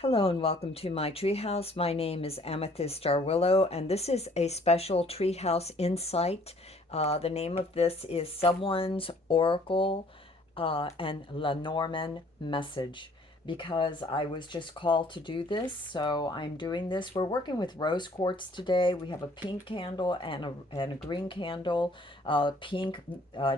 Hello and welcome to my treehouse. My name is Amethyst Starwillow, and this is a special treehouse insight. The name of this is Someone's Oracle and Lenormand Message because I was just called to do this, so I'm doing this. We're working with rose quartz today. We have a pink candle and a green candle. Pink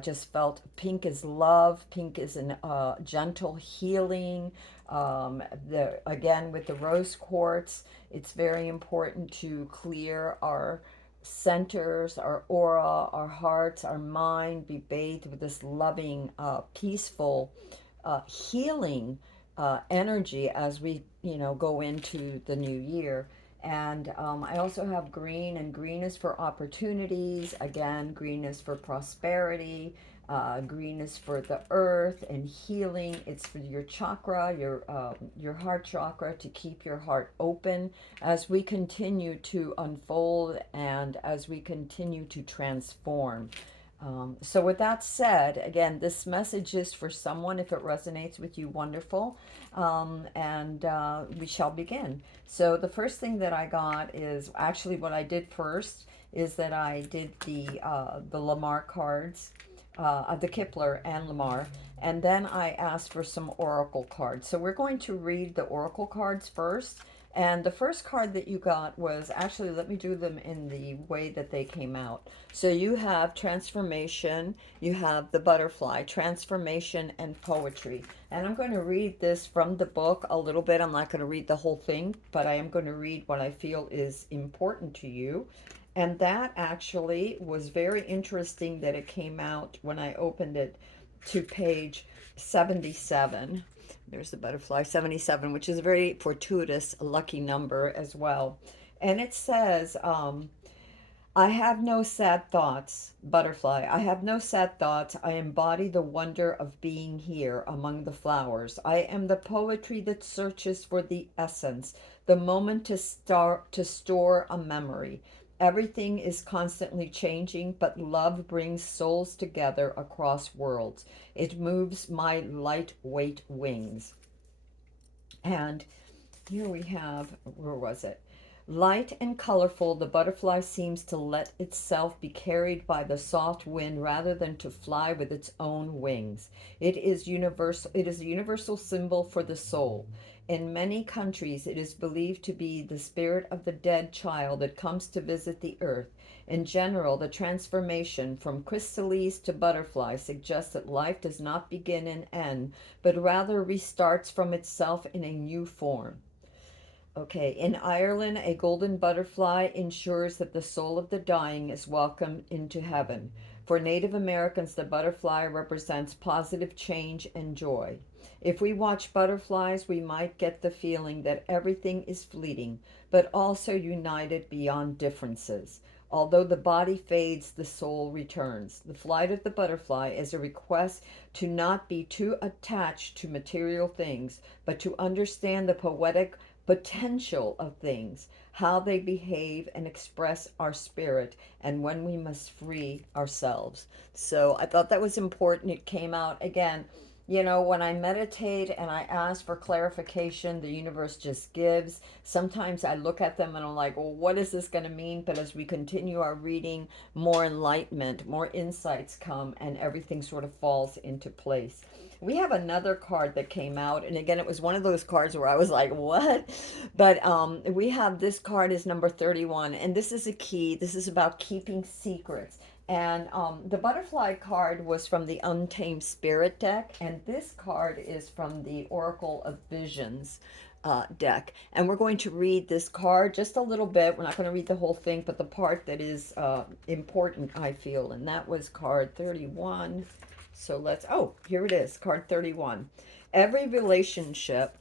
just felt pink is love. Pink is an gentle healing. Again, with the rose quartz, it's very important to clear our centers, our aura, our hearts, our mind, be bathed with this loving, peaceful, healing energy as we, go into the new year. And I also have green, and green is for opportunities. Again, green is for prosperity. Green is for the earth and healing. It's for your chakra, your heart chakra, to keep your heart open as we continue to unfold and as we continue to transform. So with that said, again, this message is for someone. If it resonates with you, wonderful. And we shall begin. So the first thing that I got is actually what I did first is that I did the Lamar cards, the Kipper and Lamar, and then I asked for some oracle cards. So we're going to read the oracle cards first. And the first card that you got was actually, let me do them in the way that they came out. So you have transformation, you have the butterfly, transformation, and poetry. And I'm going to read this from the book a little bit. I'm not going to read the whole thing, but I am going to read what I feel is important to you. And that actually was very interesting that it came out when I opened it to page 77. There's the butterfly 77, which is a very fortuitous, lucky number as well. And it says, I have no sad thoughts, butterfly. I have no sad thoughts. I embody the wonder of being here among the flowers. I am the poetry that searches for the essence, the moment to store a memory. Everything is constantly changing, but love brings souls together across worlds. It moves my lightweight wings. And here we have, where was it? Light and colorful, the butterfly seems to let itself be carried by the soft wind rather than to fly with its own wings. It is universal. It is a universal symbol for the soul. In many countries, it is believed to be the spirit of the dead child that comes to visit the earth. In general, the transformation from chrysalis to butterfly suggests that life does not begin and end, but rather restarts from itself in a new form. Okay, in Ireland, a golden butterfly ensures that the soul of the dying is welcomed into heaven. For Native Americans, the butterfly represents positive change and joy. If we watch butterflies, we might get the feeling that everything is fleeting, but also united beyond differences. Although the body fades, the soul returns. The flight of the butterfly is a request to not be too attached to material things, but to understand the poetic potential of things, how they behave and express our spirit, and when we must free ourselves. So I thought that was important. It came out again. When I meditate and I ask for clarification, the universe just gives. Sometimes I look at them and I'm like, well, what is this going to mean? But as we continue our reading, more enlightenment, more insights come, and everything sort of falls into place. We have another card that came out, and again, it was one of those cards where I was like, what? But we have this card is number 31, and this is a key. This is about keeping secrets. And the butterfly card was from the Untamed Spirit deck, and this card is from the Oracle of Visions deck. And we're going to read this card just a little bit. We're not going to read the whole thing, but the part that is important, I feel, and that was card 31. So here it is, card 31. Every relationship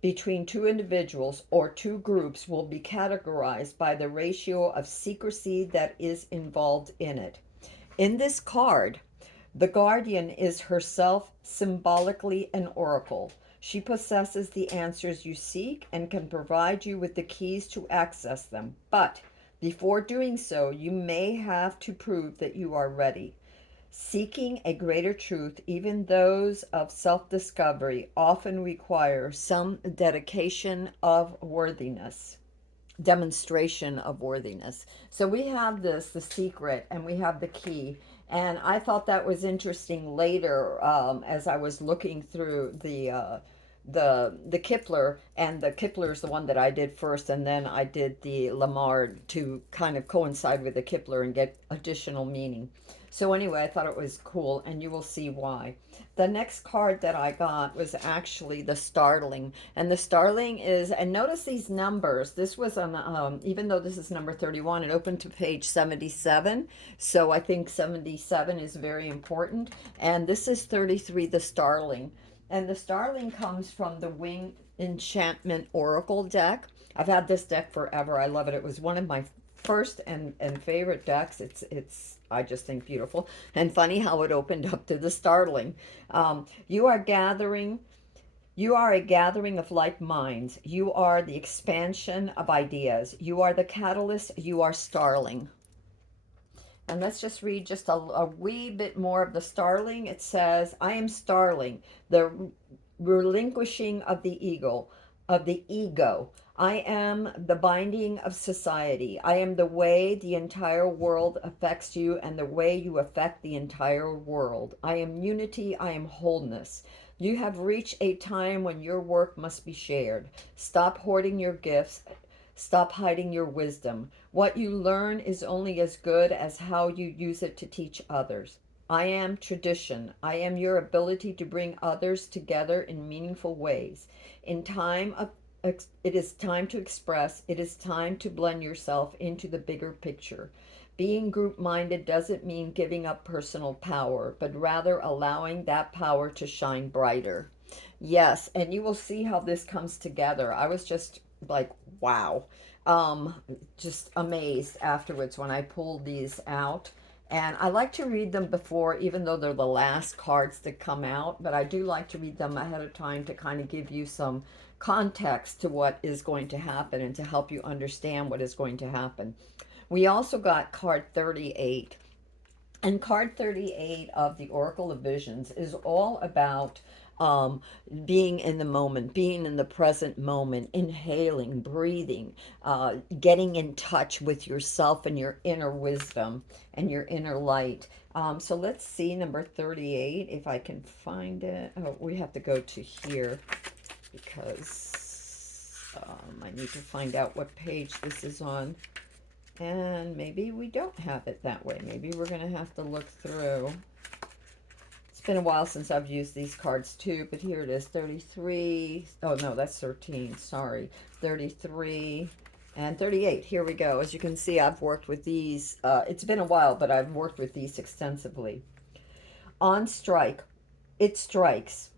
between two individuals or two groups will be categorized by the ratio of secrecy that is involved in it. In this card, the guardian is herself symbolically an oracle. She possesses the answers you seek and can provide you with the keys to access them. But before doing so, you may have to prove that you are ready. Seeking a greater truth, even those of self-discovery, often require some dedication of worthiness, demonstration of worthiness. So we have this, the secret, and we have the key. And I thought that was interesting later, as I was looking through the Kipler, and the Kipler is the one that I did first, and then I did the Lenormand to kind of coincide with the Kipler and get additional meaning. So anyway, I thought it was cool, and you will see why. The next card that I got was actually the Starling, and the Starling is, and notice these numbers. This was on, even though this is number 31, it opened to page 77, so I think 77 is very important. And this is 33, the Starling. And the Starling comes from the Wing Enchantment Oracle deck. I've had this deck forever. I love it. It was one of my first and favorite decks. It's I just think beautiful and funny how it opened up to the Starling. You are gathering. You are a gathering of like minds. You are the expansion of ideas. You are the catalyst. You are Starling. And let's just read just a wee bit more of the Starling. It says, I am Starling, the relinquishing of the ego. I am the binding of society. I am the way the entire world affects you and the way you affect the entire world. I am unity. I am wholeness. You have reached a time when your work must be shared. Stop hoarding your gifts. Stop hiding your wisdom. What you learn is only as good as how you use it to teach others. I am tradition. I am your ability to bring others together in meaningful ways. In time of it is time to express. It is time to blend yourself into the bigger picture. Being group minded doesn't mean giving up personal power, but rather allowing that power to shine brighter. Yes, and you will see how this comes together. I was just like, wow. Um, just amazed afterwards when I pulled these out. And I like to read them before, even though they're the last cards that come out, but I do like to read them ahead of time to kind of give you some context to what is going to happen and to help you understand what is going to happen. We also got card 38. And card 38 of the Oracle of Visions is all about um, being in the moment, being in the present moment, inhaling, breathing, getting in touch with yourself and your inner wisdom and your inner light. So let's see number 38, if I can find it. Oh, we have to go to here because I need to find out what page this is on. And maybe we don't have it that way. Maybe we're going to have to look through. It's been a while since I've used these cards too, but here it is, 33. Oh, no, that's 13. Sorry. 33 and 38. Here we go. As you can see, I've worked with these. It's been a while, but I've worked with these extensively. On strike, it strikes.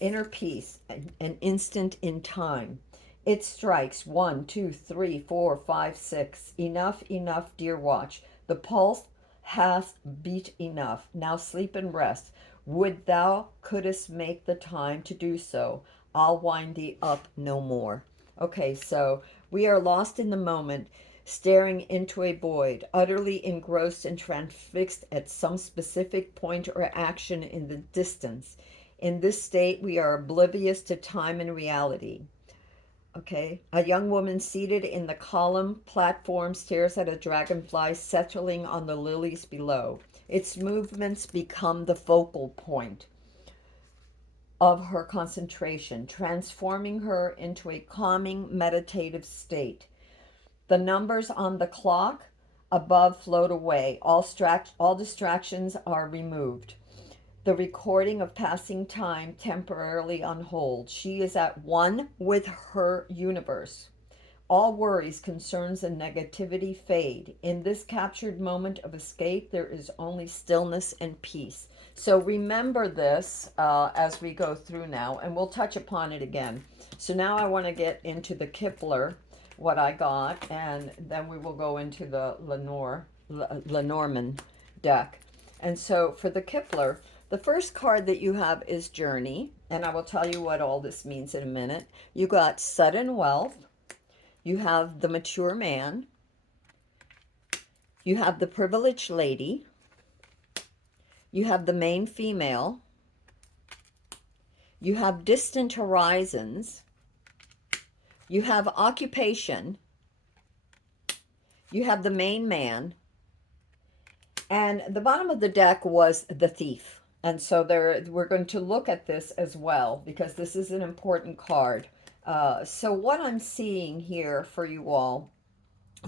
Inner peace, an instant in time. It strikes 1, 2, 3, 4, 5, 6. Enough, enough, dear watch. The pulse hath beat enough. Now sleep and rest. Would thou couldst make the time to do so. I'll wind thee up no more. Okay, so we are lost in the moment, staring into a void, utterly engrossed and transfixed at some specific point or action in the distance. In this state, we are oblivious to time and reality. Okay. A young woman seated in the column platform stares at a dragonfly settling on the lilies below. Its movements become the focal point of her concentration, transforming her into a calming, meditative state. The numbers on the clock above float away. All distractions are removed. The recording of passing time temporarily on hold. She is at one with her universe. All worries, concerns, and negativity fade. In this captured moment of escape, there is only stillness and peace. So remember this as we go through now, and we'll touch upon it again. So now I want to get into the Kipler, what I got, and then we will go into the Lenormand deck. And so for the Kipler, the first card that you have is Journey, and I will tell you what all this means in a minute. You got Sudden Wealth. You have the Mature Man. You have the Privileged Lady. You have the main female. You have distant horizons. You have occupation. You have the main man. And the bottom of the deck was the thief. And so there, we're going to look at this as well because this is an important card. So what I'm seeing here for you all,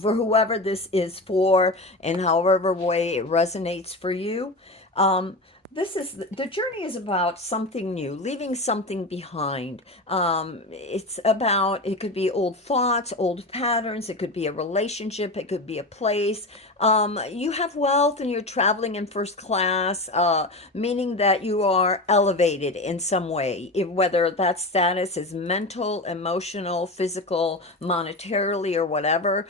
for whoever this is for, and however way it resonates for you, um, this is the journey is about something new, leaving something behind. It's about, it could be old thoughts, old patterns, it could be a relationship, it could be a place. You have wealth and you're traveling in first class, meaning that you are elevated in some way, whether that status is mental, emotional, physical, monetarily, or whatever.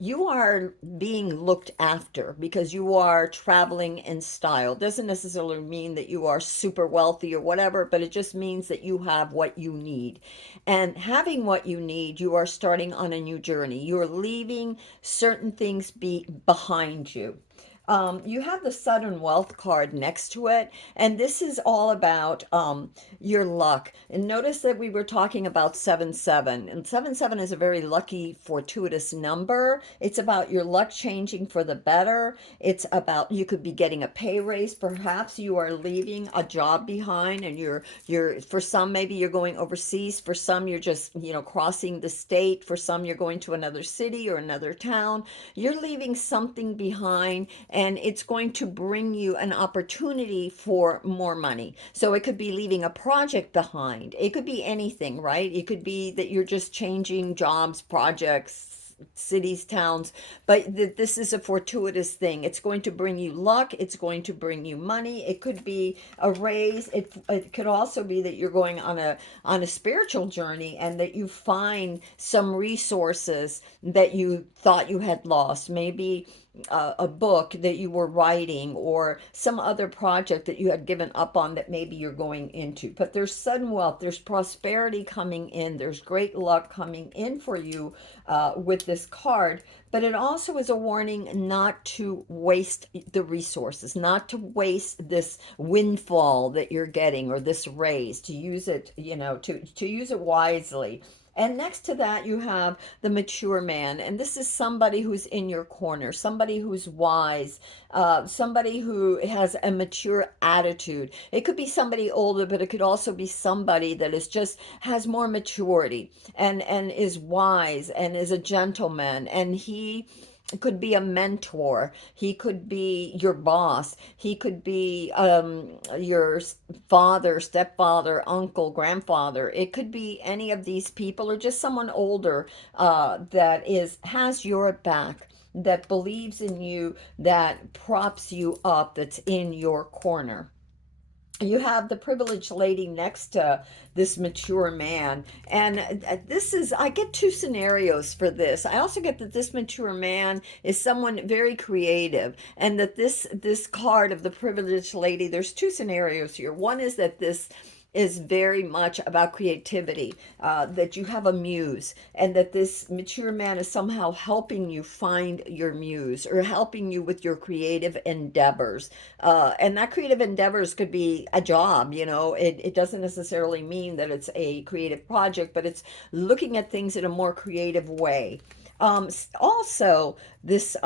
You are being looked after because you are traveling in style. Doesn't necessarily mean that you are super wealthy or whatever, but it just means that you have what you need. And having what you need, you are starting on a new journey. You're leaving certain things behind you. You have the sudden wealth card next to it, and this is all about your luck. And notice that we were talking about 7-7, and 7-7 is a very lucky, fortuitous number. It's about your luck changing for the better. It's about, you could be getting a pay raise. Perhaps you are leaving a job behind, and you're for some maybe you're going overseas. For some you're just crossing the state. For some you're going to another city or another town. You're leaving something behind, and it's going to bring you an opportunity for more money. So it could be leaving a project behind. It could be anything, right? It could be that you're just changing jobs, projects, cities, towns, but this is a fortuitous thing. It's going to bring you luck. It's going to bring you money. It could be a raise. It could also be that you're going on a spiritual journey and that you find some resources that you thought you had lost. Maybe a book that you were writing or some other project that you had given up on that maybe you're going into. But there's sudden wealth, there's prosperity coming in, there's great luck coming in for you with this card. But it also is a warning not to waste the resources, not to waste this windfall that you're getting or this raise, to use it, to use it wisely. And next to that, you have the mature man. And this is somebody who's in your corner, somebody who's wise, somebody who has a mature attitude. It could be somebody older, but it could also be somebody that is just has more maturity and is wise and is a gentleman. And he could be a mentor. He could be your boss. He could be your father, stepfather, uncle, grandfather. It could be any of these people or just someone older that has your back, that believes in you, that props you up, that's in your corner. You have the privileged lady next to this mature man, and this is, I get two scenarios for this. I also get that this mature man is someone very creative, and that this card of the privileged lady, there's two scenarios here. One is that this is very much about creativity, that you have a muse, and that this mature man is somehow helping you find your muse or helping you with your creative endeavors. And that creative endeavors could be a job, it doesn't necessarily mean that it's a creative project, but it's looking at things in a more creative way. Also, this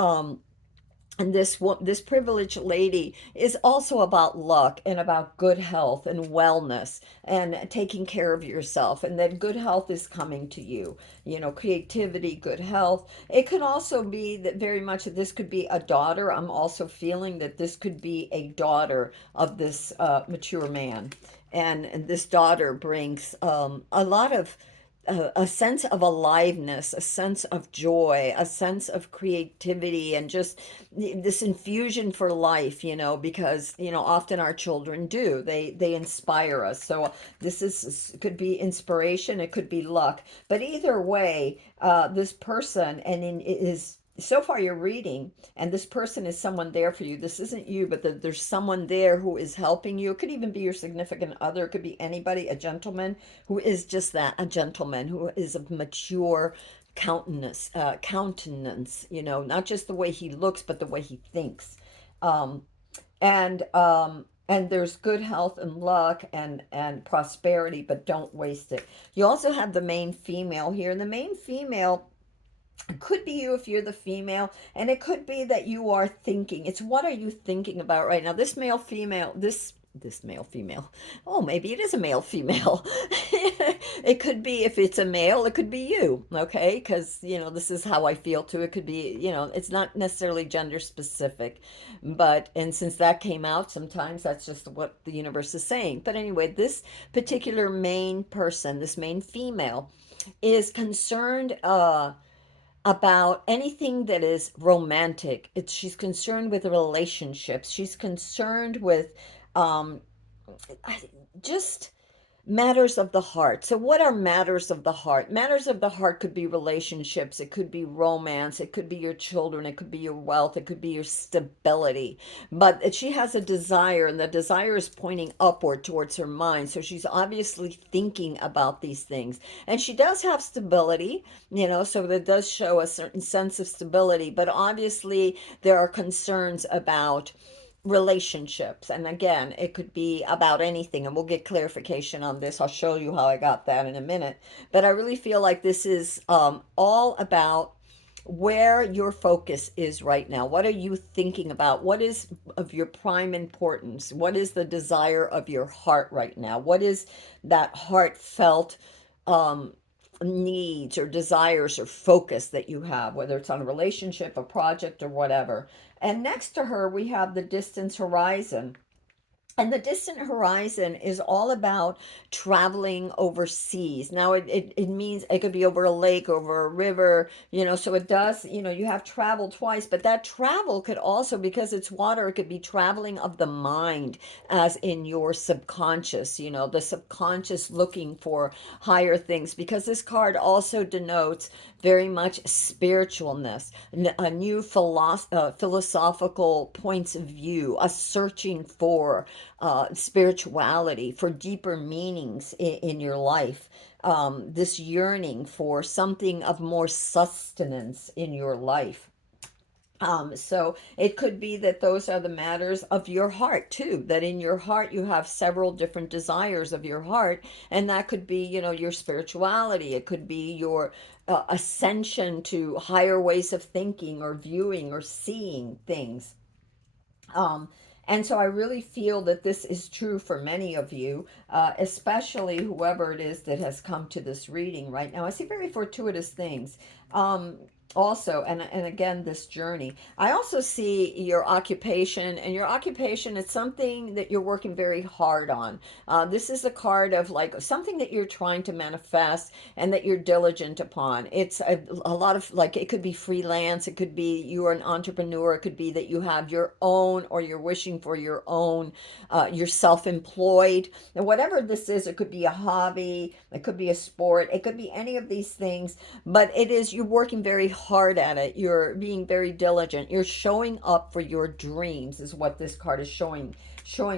and this privileged lady is also about luck and about good health and wellness and taking care of yourself, and that good health is coming to you. Creativity, good health. It could also be that very much that this could be a daughter. I'm also feeling that this could be a daughter of this mature man, and this daughter brings a lot of a sense of aliveness, a sense of joy, a sense of creativity, and just this infusion for life, because, often our children do. They inspire us. So this is could be inspiration, it could be luck. But either way, this person, and in is so far you're reading, and this person is someone there for you. This isn't you, but there's someone there who is helping you. It could even be your significant other. It could be anybody, a gentleman who is just that, a gentleman who is of mature countenance, not just the way he looks, but the way he thinks. Um, And there's good health and luck and prosperity, but don't waste it. You also have the main female here, and the main female could be you if you're the female, and it could be that you are thinking. It's what are you thinking about right now? This male female, this male female. Oh, maybe it is a male female. It could be, if it's a male, it could be you, okay? Because this is how I feel too. It could be, it's not necessarily gender specific, but and since that came out, sometimes that's just what the universe is saying. But anyway, this particular main person, this main female, is concerned about anything that is romantic. She's concerned with relationships. She's concerned with um, just matters of the heart. So, what are matters of the heart? Matters of the heart could be relationships, it could be romance, it could be your children, it could be your wealth, it could be your stability. But she has a desire, and the desire is pointing upward towards her mind. So, she's obviously thinking about these things. And she does have stability, so that does show a certain sense of stability. But obviously, there are concerns about relationships. And again, it could be about anything, and we'll get clarification on this. I'll show you how I got that in a minute. But I really feel like this is all about where your focus is right now. What are you thinking about? What is of your prime importance? What is the desire of your heart right now? What is that heartfelt um, needs or desires or focus that you have, whether it's on a relationship, a project, or whatever? And next to her, we have the distance horizon. And the distant horizon is all about traveling overseas. Now, it means it could be over a lake, over a river, so it does, you have travel twice, but that travel could also, because it's water, it could be traveling of the mind, as in your subconscious, the subconscious looking for higher things, because this card also denotes very much spiritualness, a new philosophical points of view, a searching for spirituality, for deeper meanings in your life, this yearning for something of more sustenance in your life. So it could be that those are the matters of your heart too, that in your heart you have several different desires of your heart. And that could be, your spirituality. It could be your ascension to higher ways of thinking or viewing or seeing things. Um, and so I really feel that this is true for many of you, especially whoever it is that has come to this reading right now. I see very fortuitous things. Um, Also, and again, this journey. I also see your occupation, and your occupation is something that you're working very hard on. This is a card of like something that you're trying to manifest and that you're diligent upon. It's a lot of like, it could be freelance, it could be you're an entrepreneur, it could be that you have your own, or you're wishing for your own, you're self-employed. And whatever this is, it could be a hobby, it could be a sport, it could be any of these things, but it is, you're working very hard at it, you're being very diligent, you're showing up for your dreams, is what this card is showing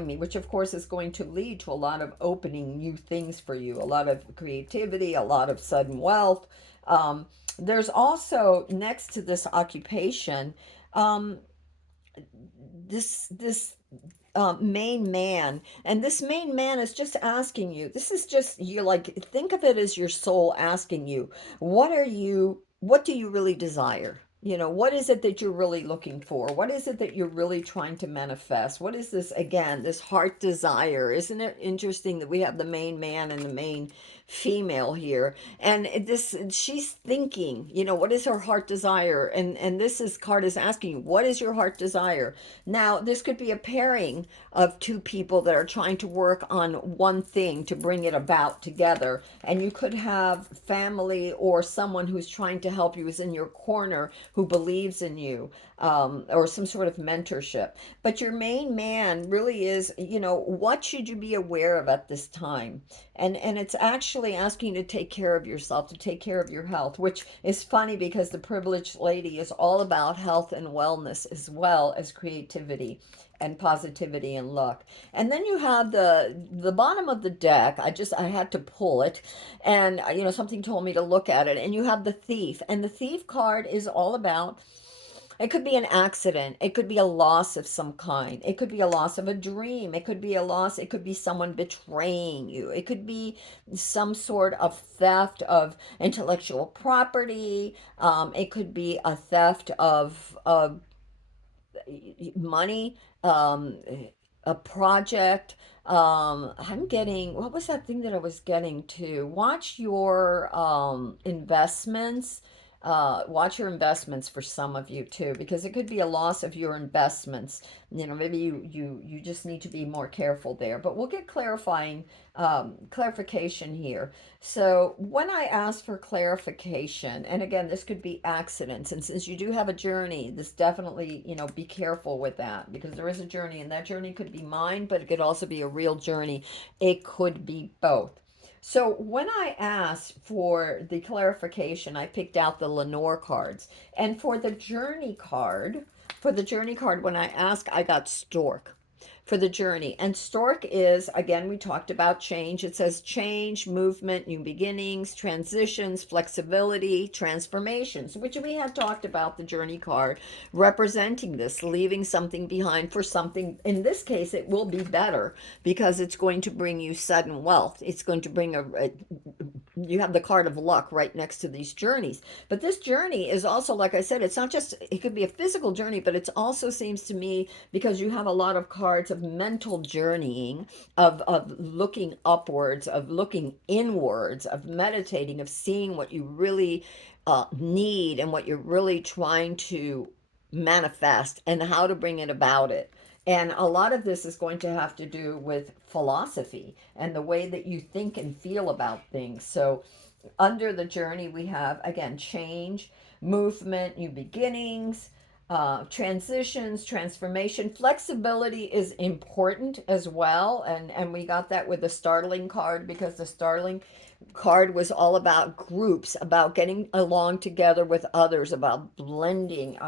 me, which of course is going to lead to a lot of opening new things for you, a lot of creativity, a lot of sudden wealth. There's also, next to this occupation, um, this main man, and this main man is just asking you, this is just, you like, think of it as your soul asking you, what do you really desire? What is it that you're really looking for? What is it that you're really trying to manifest? What is this, again, this heart desire? Isn't it interesting that we have the main man and the main female here? And this, she's thinking, what is her heart desire? And this is card is asking, what is your heart desire? Now, this could be a pairing of two people that are trying to work on one thing to bring it about together. And you could have family or someone who's trying to help you, is in your corner, who believes in you, or some sort of mentorship. But your main man really is, what should you be aware of at this time? And it's actually asking you to take care of yourself, to take care of your health, which is funny because the privileged lady is all about health and wellness, as well as creativity and positivity and luck. And then you have the bottom of the deck. I had to pull it, and something told me to look at it. And you have the thief, and the thief card is all about It could be an accident. It could be a loss of some kind. It could be a loss of a dream. It could be a loss. It could be someone betraying you. It could be some sort of theft of intellectual property. It could be a theft of money, a project. I'm getting, what was that thing that I was getting to? Watch your investments. Watch your investments for some of you too, because it could be a loss of your investments. You know, maybe you just need to be more careful there. But we'll get clarifying clarification here. So when I ask for clarification, and again, this could be accidents, and since you do have a journey, this definitely, be careful with that because there is a journey, and that journey could be mine, but it could also be a real journey. It could be both. So when I asked for the clarification, I picked out the Lenore cards. And for the journey card, when I asked, I got Stork for the journey. And Stork is, again, we talked about change. It says change, movement, new beginnings, transitions, flexibility, transformations, which we had talked about the journey card representing this, leaving something behind for something. In this case, it will be better because it's going to bring you sudden wealth. It's going to bring you have the card of luck right next to these journeys. But this journey is also, like I said, it's not just, it could be a physical journey, but it also seems to me because you have a lot of cards of mental journeying, of looking upwards, of looking inwards, of meditating, of seeing what you really need and what you're really trying to manifest and how to bring it about it. And a lot of this is going to have to do with philosophy and the way that you think and feel about things. So, under the journey, we have again change, movement, new beginnings, transitions, transformation. Flexibility is important as well. And we got that with the startling card because the startling card was all about groups, about getting along together with others, about blending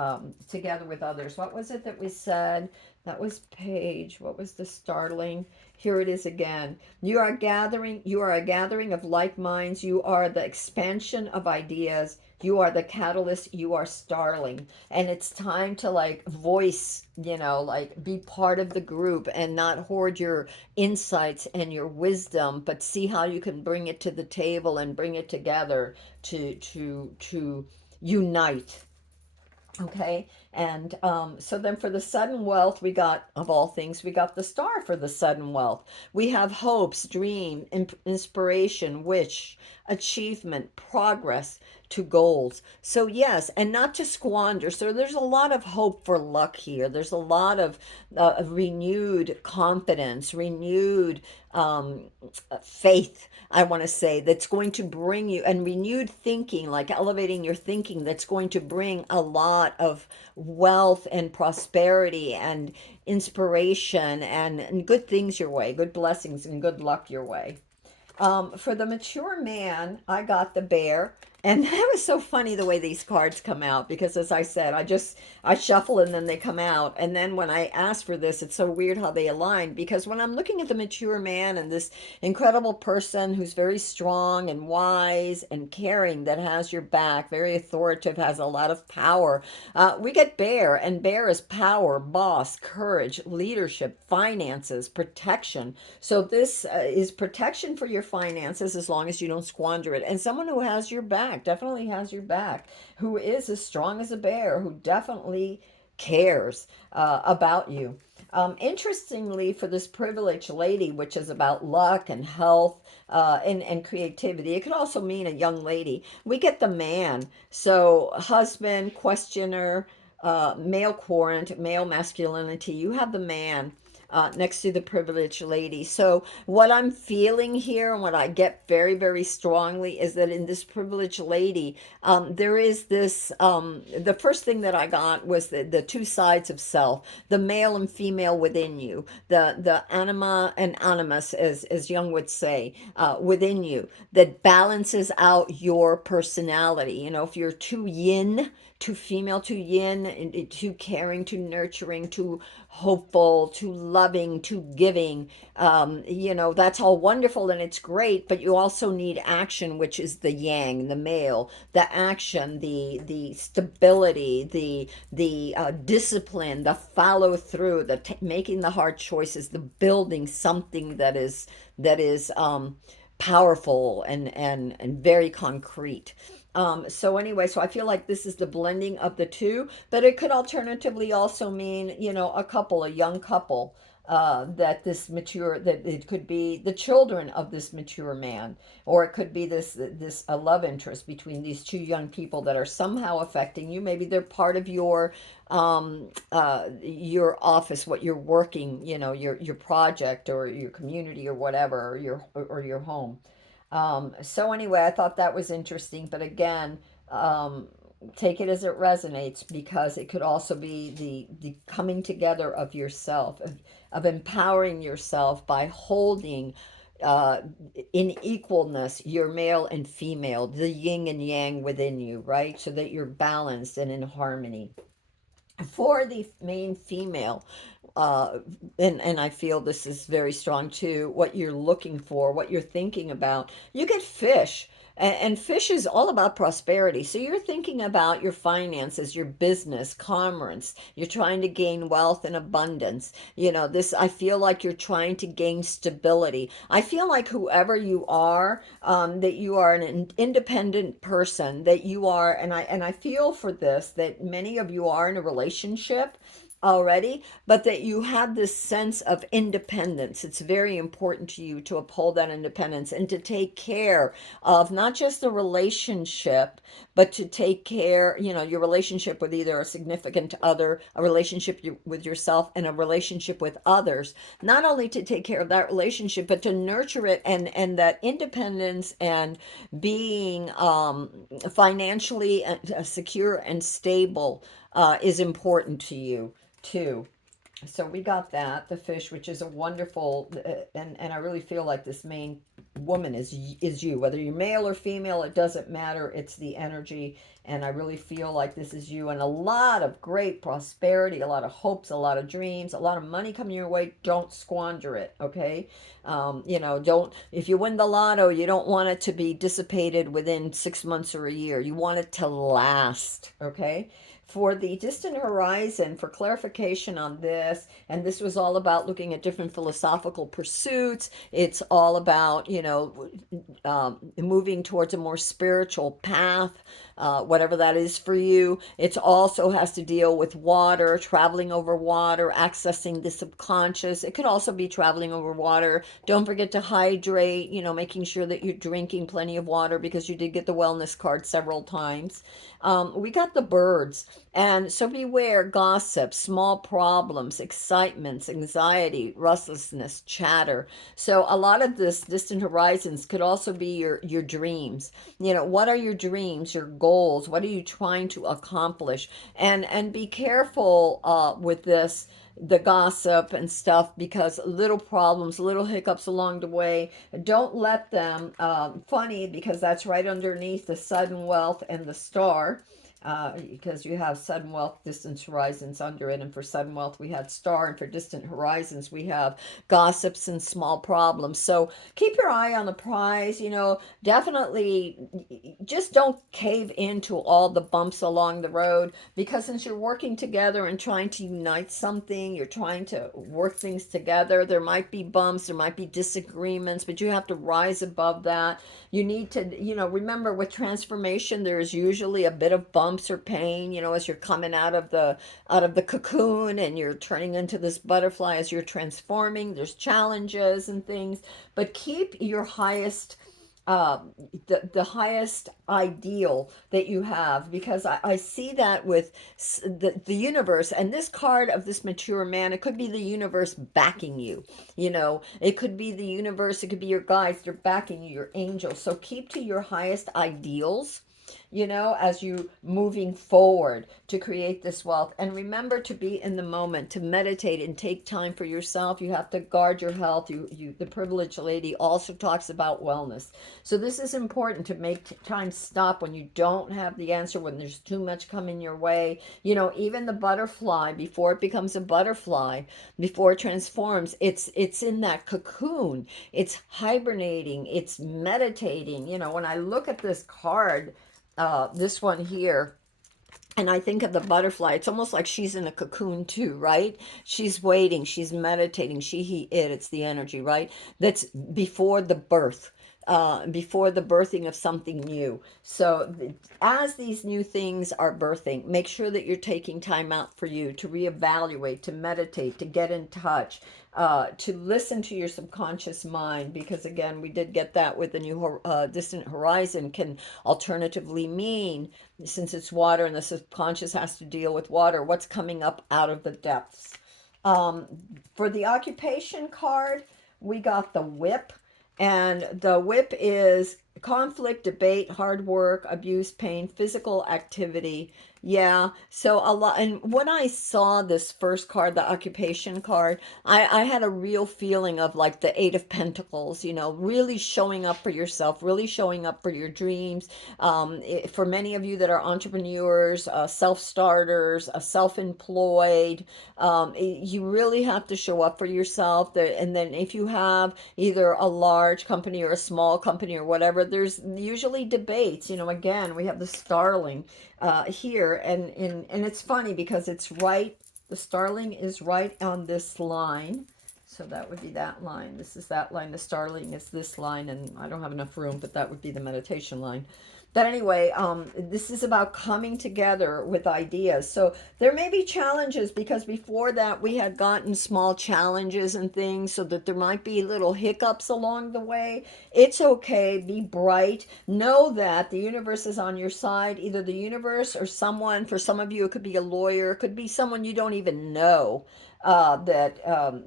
together with others. What was it that we said? That was page. What was the startling? Here it is again. You are a gathering of like minds. You are the expansion of ideas. You are the catalyst. You are starling. And it's time to like voice, like be part of the group and not hoard your insights and your wisdom, but see how you can bring it to the table and bring it together to unite. Okay, and so then for the sudden wealth, we got, of all things, we got the star for the sudden wealth. We have hopes, dream, inspiration, wish, achievement, progress to goals. So, yes, and not to squander. So, there's a lot of hope for luck here. There's a lot of renewed confidence, renewed faith, I want to say, that's going to bring you, and renewed thinking, like elevating your thinking, that's going to bring a lot of wealth and prosperity and inspiration and good things your way, good blessings and good luck your way. For the mature man, I got the bear. And that was so funny the way these cards come out because, as I said, I shuffle and then they come out. And then when I ask for this, it's so weird how they align because when I'm looking at the mature man and this incredible person who's very strong and wise and caring, that has your back, very authoritative, has a lot of power, we get bear, and bear is power, boss, courage, leadership, finances, protection. So this is protection for your finances as long as you don't squander it. And someone who has your back, definitely has your back, who is as strong as a bear, who definitely cares about you. Interestingly, for this privileged lady, which is about luck and health and creativity, it could also mean a young lady. We get the man. So, husband, questioner, male querent, male masculinity. You have the man next to the privileged lady. So, what I'm feeling here and what I get very, very strongly is that in this privileged lady, there is this. The first thing that I got was the two sides of self, the male and female within you, the anima and animus, as Jung would say, within you, that balances out your personality. If you're too yin, too female, too yin, too caring, too nurturing, too hopeful, too loving to giving. That's all wonderful and it's great, but you also need action, which is the yang, the male, the action, the stability, the discipline, the follow through, making the hard choices, the building something that is powerful and very concrete. So anyway, so I feel like this is the blending of the two, but it could alternatively also mean, a couple, a young couple, that it could be the children of this mature man, or it could be this a love interest between these two young people that are somehow affecting you. Maybe they're part of your office, what you're working, your project or your community or whatever, or your home. So anyway, I thought that was interesting, but again, um, take it as it resonates, because it could also be the coming together of yourself, of empowering yourself by holding uh, in equalness your male and female, the yin and yang within you, right? So that you're balanced and in harmony. For the main female, uh, and I feel this is very strong too, what you're looking for, what you're thinking about, you get fish. And fish is all about prosperity. So you're thinking about your finances, your business, commerce. You're trying to gain wealth and abundance. I feel like you're trying to gain stability. I feel like whoever you are, that you are an independent person, that you are, and I feel for this, that many of you are in a relationship already, but that you have this sense of independence. It's very important to you to uphold that independence and to take care of not just the relationship, but to take care, your relationship with either a significant other, a relationship with yourself, and a relationship with others. Not only to take care of that relationship, but to nurture it, and that independence and being financially secure and stable is important to you too. So we got that, the fish, which is a wonderful, and I really feel like this main woman is you, whether you're male or female, it doesn't matter. It's the energy, and I really feel like this is you, and a lot of great prosperity, a lot of hopes, a lot of dreams, a lot of money coming your way. Don't squander it, okay? Don't, if you win the lotto, you don't want it to be dissipated within 6 months or a year. You want it to last, okay? For the distant horizon, for clarification on this, and this was all about looking at different philosophical pursuits. It's all about, moving towards a more spiritual path, whatever that is for you. It also has to deal with water, traveling over water, accessing the subconscious. It could also be traveling over water. Don't forget to hydrate, making sure that you're drinking plenty of water, because you did get the wellness card several times. We got the birds. And so beware gossip, small problems, excitements, anxiety, restlessness, chatter. So a lot of this distant horizons could also be your dreams. What are your dreams, your goals? What are you trying to accomplish? And be careful with this, the gossip and stuff, because little problems, little hiccups along the way, don't let them, funny, because that's right underneath the sudden wealth and the star, because you have sudden wealth, distant horizons under it, and for sudden wealth we had star, and for distant horizons we have gossips and small problems. So keep your eye on the prize. Definitely just don't cave into all the bumps along the road, because since you're working together and trying to unite something, you're trying to work things together, there might be bumps, there might be disagreements, but you have to rise above that. You need to, remember, with transformation there's usually a bit of bumps or pain, as you're coming out of the cocoon and you're turning into this butterfly. As you're transforming, there's challenges and things, but keep your highest, uh, the highest ideal that you have, because I see that with the universe, and this card of this mature man, it could be the universe backing you. It could be the universe, it could be your guides, they're backing you, your angels. So keep to your highest ideals, as you moving forward to create this wealth. And remember to be in the moment, to meditate and take time for yourself. You have to guard your health. The privileged lady also talks about wellness. So this is important, to make time stop when you don't have the answer, when there's too much coming your way. Even the butterfly, before it becomes a butterfly, before it transforms, it's in that cocoon. It's hibernating, it's meditating. When I look at this card, this one here, and I think of the butterfly, it's almost like she's in a cocoon too, right? She's waiting, she's meditating, she, he, it's the energy, right? That's before the birth. Before the birthing of something new. So, as these new things are birthing, make sure that you're taking time out for you to reevaluate, to meditate, to get in touch, to listen to your subconscious mind, because again, we did get that with the new distant horizon, can alternatively mean, since it's water and the subconscious has to deal with water, what's coming up out of the depths. Um, for the occupation card, we got the whip, and the whip is conflict, debate, hard work, abuse, pain, physical activity. Yeah, so a lot. And when I saw this first card, the occupation card, I had a real feeling of like the Eight of Pentacles, really showing up for yourself, really showing up for your dreams. For many of you that are entrepreneurs, self-starters, self-employed, you really have to show up for yourself. And then if you have either a large company or a small company or whatever, there's usually debates. Again, we have the starling here, and it's funny because it's right. The starling is right on this line. So that would be that line. This is that line. The starling is this line, and I don't have enough room, but that would be the meditation line. But anyway, this is about coming together with ideas. So there may be challenges, because before that we had gotten small challenges and things, so that there might be little hiccups along the way. It's okay. Be bright. Know that the universe is on your side. Either the universe or someone, for some of you, it could be a lawyer, it could be someone you don't even know. That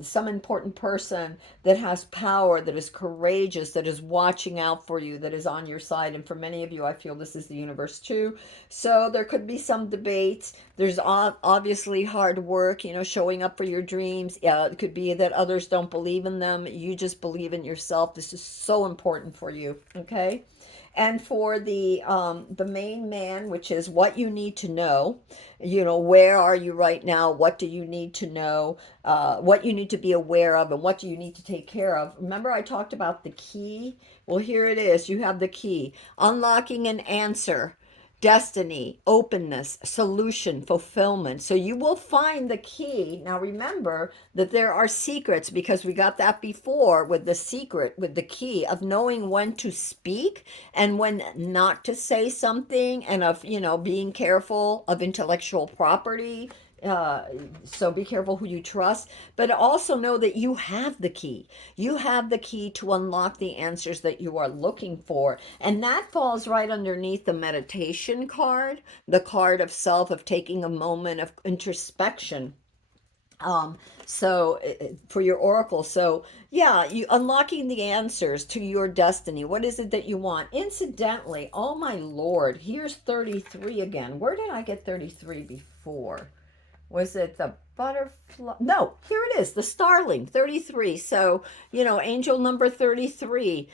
some important person that has power, that is courageous, that is watching out for you, that is on your side. And for many of you, I feel this is the universe too. So there could be some debates. There's obviously hard work, showing up for your dreams. It could be that others don't believe in them. You just believe in yourself. This is so important for you. Okay. And for the main man, which is what you need to know, where are you right now? What do you need to know? What you need to be aware of, and what do you need to take care of? Remember, I talked about the key. Well, here it is. You have the key: unlocking an answer, destiny, openness, solution, fulfillment. So you will find the key. Now remember that there are secrets, because we got that before with the secret, with the key of knowing when to speak and when not to say something, and of, being careful of intellectual property. Uh, so be careful who you trust, but also know that you have the key. You have the key to unlock the answers that you are looking for. And that falls right underneath the meditation card, the card of self, of taking a moment of introspection. Um, for your oracle, so yeah, you unlocking the answers to your destiny. What is it that you want? Incidentally, oh my Lord, here's 33 again. Where did I get 33 before? Was it the butterfly? No, here it is, the starling, 33. So, angel number 33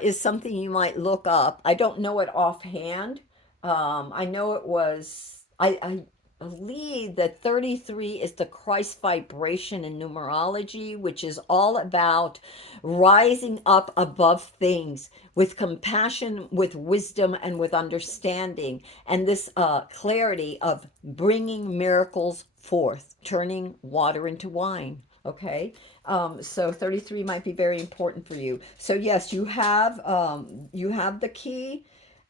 is something you might look up. I don't know it offhand. I know it was, I believe that 33 is the Christ vibration in numerology, which is all about rising up above things with compassion, with wisdom, and with understanding. And this clarity of bringing miracles forth, turning water into wine. Okay, so 33 might be very important for you. So yes, you have the key,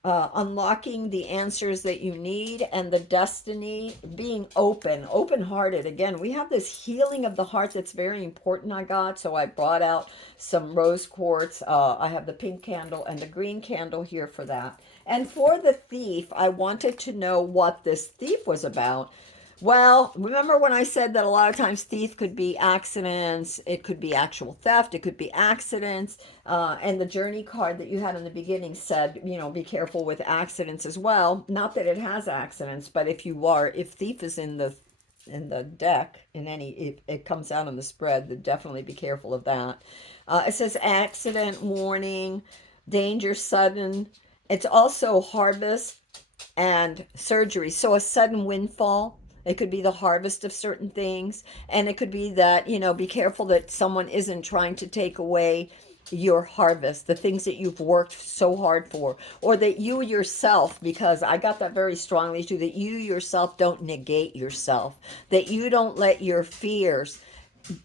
unlocking the answers that you need, and the destiny, being open-hearted. Again, we have this healing of the heart that's very important. I got, so I brought out some rose quartz. I have the pink candle and the green candle here for that. And for the thief, I wanted to know what this thief was about. Well, remember when I said that a lot of times thief could be accidents, it could be actual theft, it could be accidents, and the journey card that you had in the beginning said, be careful with accidents as well. Not that it has accidents, but if thief is in the deck in any, it comes out on the spread, then definitely be careful of that. It says accident warning, danger sudden. It's also harvest and surgery. So a sudden windfall. It could be the harvest of certain things. And it could be that, be careful that someone isn't trying to take away your harvest, the things that you've worked so hard for, or that you yourself, because I got that very strongly too, that you yourself don't negate yourself, that you don't let your fears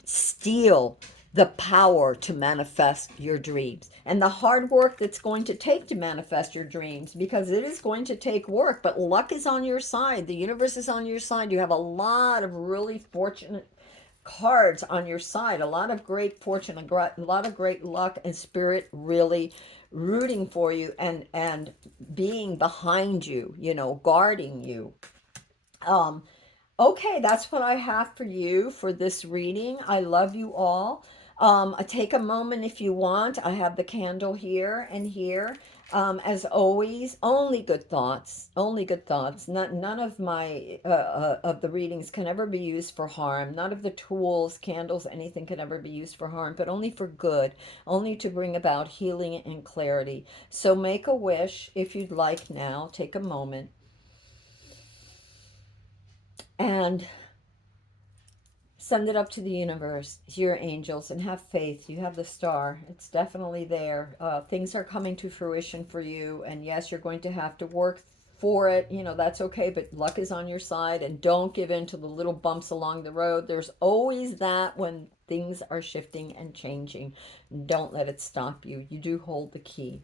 steal the power to manifest your dreams and the hard work that's going to take to manifest your dreams, because it is going to take work, but luck is on your side. The universe is on your side. You have a lot of really fortunate cards on your side, a lot of great fortune, a lot of great luck, and spirit really rooting for you and being behind you, guarding you. um Okay, that's what I have for you for this reading. I love you all. Take a moment if you want. I have the candle here and here. As always, only good thoughts. Only good thoughts. None of my of the readings can ever be used for harm. None of the tools, candles, anything can ever be used for harm, but only for good. Only to bring about healing and clarity. So make a wish if you'd like now. Take a moment and send it up to the universe, to your angels, and have faith. You have the star. It's definitely there. Things are coming to fruition for you. And yes, you're going to have to work for it. That's okay. But luck is on your side. And don't give in to the little bumps along the road. There's always that when things are shifting and changing. Don't let it stop you. You do hold the key.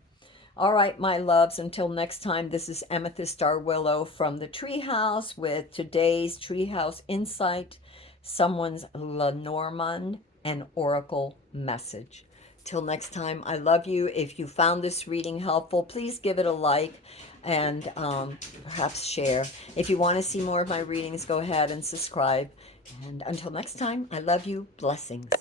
All right, my loves, until next time, this is Amethyst Star Willow from the Treehouse with today's Treehouse Insight, someone's Lenormand and Oracle message. Till next time, I love you. If you found this reading helpful, please give it a like and perhaps share. If you want to see more of my readings, go ahead and subscribe. And until next time, I love you. Blessings.